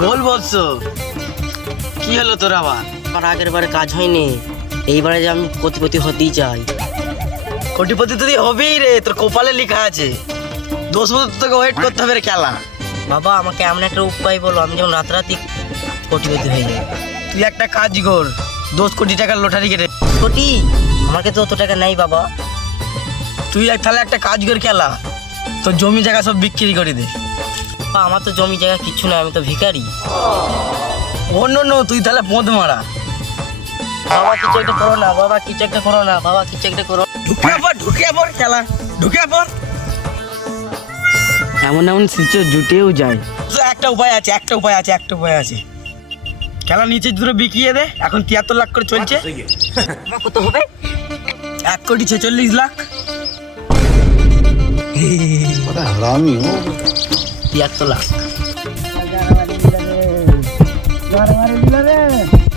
বল বৎস, কি হলো তোর আবার? আমার আগের বারে কাজ হয়নি, এইবারে যে আমি কোটিপতি হতেই চাই। কোটিপতি তুই হবেই রে, তোর কপালে লেখা আছে। 10 বছর তোকে ওয়েট করতে হবে রে খেলা। বাবা আমাকে এমন একটা উপায় বলো আমি যেমন রাতারাতি কোটিপতি হয়ে যাই। তুই একটা কাজ কর, 10 কোটি টাকার লটারি কেটে। কোটি? আমার কাছে অত টাকা নাই বাবা। তুই তাহলে একটা কাজ কর খেলা, তোর জমি জায়গা সব বিক্রি করে দে। বাবা, আমার তো জমি জায়গা কিচ্ছু নাই, আমি তো ভিখারি। অন্য তুই তাহলে পদ মারা। বাবা কিছু একটা করো না, বাবা কিছু একটা করো না, বাবা কিছু একটা করো। ঢুকে পড় খেলা, ঢুকে পড়। এমন এমন সিচুয়েশন জুটেও যায়। তো একটা উপায় আছে। খেলা নিচে দুটো বিকিয়ে দে, এখন 73 লাখ করে চলছে। আমার কত হবে? 1,46,00,000। 73 লাখ।